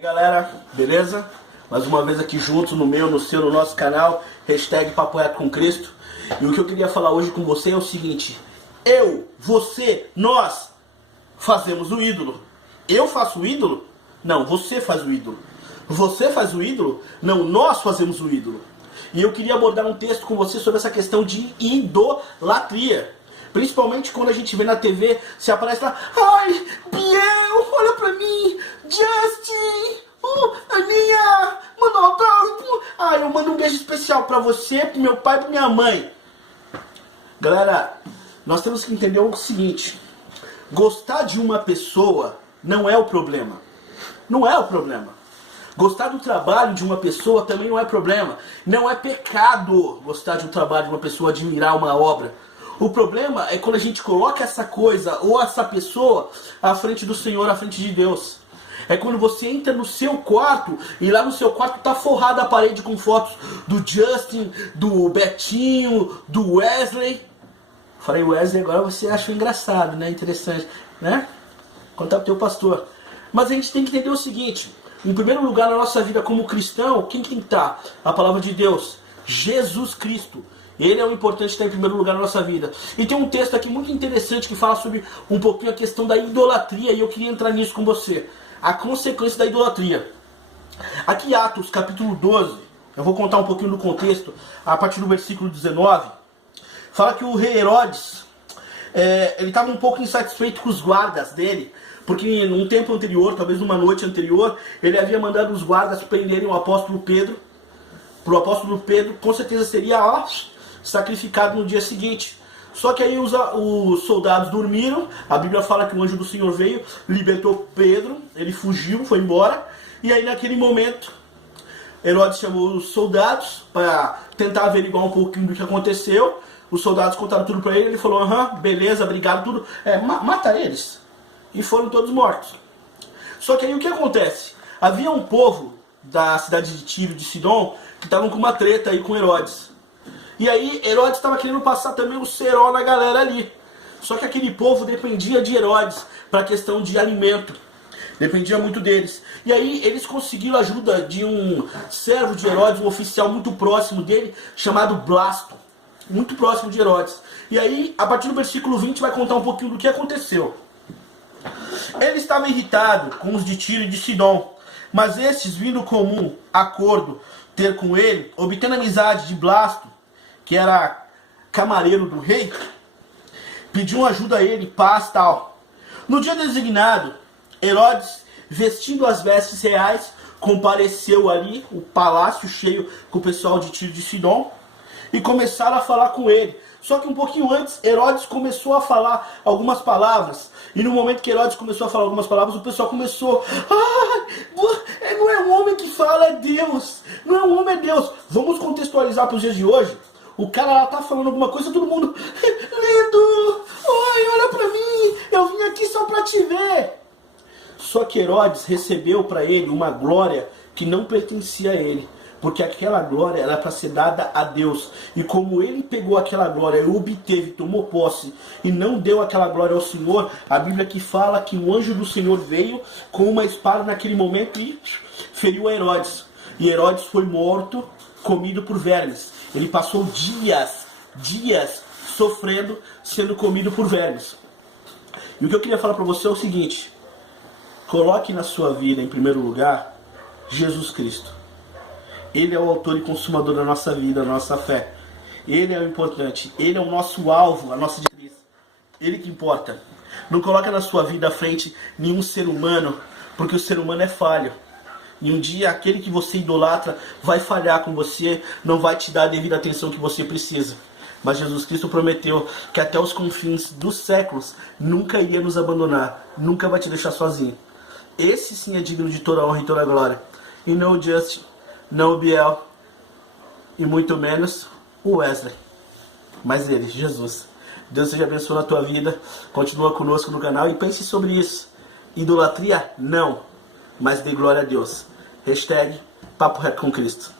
Galera, beleza? Mais uma vez aqui juntos no meu, no seu, no nosso canal, hashtag Papo Reto com Cristo. E o que eu queria falar hoje com você é o seguinte: eu, você, nós fazemos o ídolo. Eu faço o ídolo? Não, você faz o ídolo. Você faz o ídolo? Não, nós fazemos o ídolo. E eu queria abordar um texto com você sobre essa questão de idolatria. Principalmente quando a gente vê na TV, se aparece lá: ai, Biel, olha pra mim, Justin, Aninha, manda um autógrafo. Ai, eu mando um beijo especial pra você, pro meu pai e pra minha mãe. Galera, nós temos que entender o seguinte: gostar de uma pessoa não é o problema. Não é o problema. Gostar do trabalho de uma pessoa também não é problema. Não é pecado gostar de um trabalho de uma pessoa, admirar uma obra. O problema é quando a gente coloca essa coisa ou essa pessoa à frente do Senhor, à frente de Deus. É quando você entra no seu quarto e lá no seu quarto tá forrada a parede com fotos do Justin, do Betinho, do Wesley. Falei Wesley, agora você achou engraçado, né? Interessante, né? Contar pro teu pastor. Mas a gente tem que entender o seguinte: em primeiro lugar na nossa vida como cristão, quem tem que estar? A palavra de Deus, Jesus Cristo. Ele é o importante, estar em primeiro lugar na nossa vida. E tem um texto aqui muito interessante que fala sobre um pouquinho a questão da idolatria, e eu queria entrar nisso com você. A consequência da idolatria. Aqui Atos, capítulo 12, eu vou contar um pouquinho do contexto, a partir do versículo 19. Fala que o rei Herodes, ele estava um pouco insatisfeito com os guardas dele, porque num tempo anterior, talvez numa noite anterior, ele havia mandado os guardas prenderem o apóstolo Pedro. Para o apóstolo Pedro, com certeza seria sacrificado no dia seguinte. Só que aí os soldados dormiram. A Bíblia fala que o anjo do Senhor veio, libertou Pedro, ele fugiu, foi embora. E aí naquele momento, Herodes chamou os soldados para tentar averiguar um pouquinho do que aconteceu. Os soldados contaram tudo para ele, ele falou: aham, beleza, obrigado, tudo. Mata eles. E foram todos mortos. Só que aí o que acontece? Havia um povo da cidade de Tiro, de Sidom, que estavam com uma treta aí com Herodes. E aí Herodes estava querendo passar também o cerol na galera ali. Só que aquele povo dependia de Herodes para a questão de alimento. Dependia muito deles. E aí eles conseguiram a ajuda de um servo de Herodes, um oficial muito próximo dele, chamado Blasto. Muito próximo de Herodes. E aí, a partir do versículo 20, vai contar um pouquinho do que aconteceu. Ele estava irritado com os de Tiro e de Sidom, mas estes, vindo comum acordo ter com ele, obtendo amizade de Blasto, que era camareiro do rei, pediu ajuda a ele, paz tal. No dia designado, Herodes, vestindo as vestes reais, compareceu ali, o palácio cheio com o pessoal de Tiro e de Sidom, e começaram a falar com ele. Só que um pouquinho antes, Herodes começou a falar algumas palavras. E no momento que Herodes começou a falar algumas palavras, o pessoal começou: não é um homem que fala, é Deus. Não é um homem, é Deus. Vamos contextualizar para os dias de hoje. O cara lá tá falando alguma coisa, todo mundo: lindo, oi, olha pra mim, eu vim aqui só pra te ver. Só que Herodes recebeu para ele uma glória que não pertencia a ele, porque aquela glória era para ser dada a Deus. E como ele pegou aquela glória, obteve, tomou posse, e não deu aquela glória ao Senhor, a Bíblia que fala que o anjo do Senhor veio com uma espada naquele momento e feriu a Herodes. E Herodes foi morto, comido por vermes. Ele passou dias sofrendo, sendo comido por vermes. E o que eu queria falar para você é o seguinte: coloque na sua vida, em primeiro lugar, Jesus Cristo. Ele é o autor e consumador da nossa vida, da nossa fé. Ele é o importante. Ele é o nosso alvo, a nossa diretriz. Ele que importa. Não coloca na sua vida à frente nenhum ser humano, porque o ser humano é falho. E um dia aquele que você idolatra vai falhar com você, não vai te dar a devida atenção que você precisa. Mas Jesus Cristo prometeu que até os confins dos séculos nunca iria nos abandonar, nunca vai te deixar sozinho. Esse sim é digno de toda a honra e toda a glória. E não o Justin, não o Biel, e muito menos o Wesley, mas ele, Jesus. Deus seja abençoado na tua vida. Continua conosco no canal e pense sobre isso. Idolatria? Não, mas dê glória a Deus. Hashtag Papo Reto com Cristo.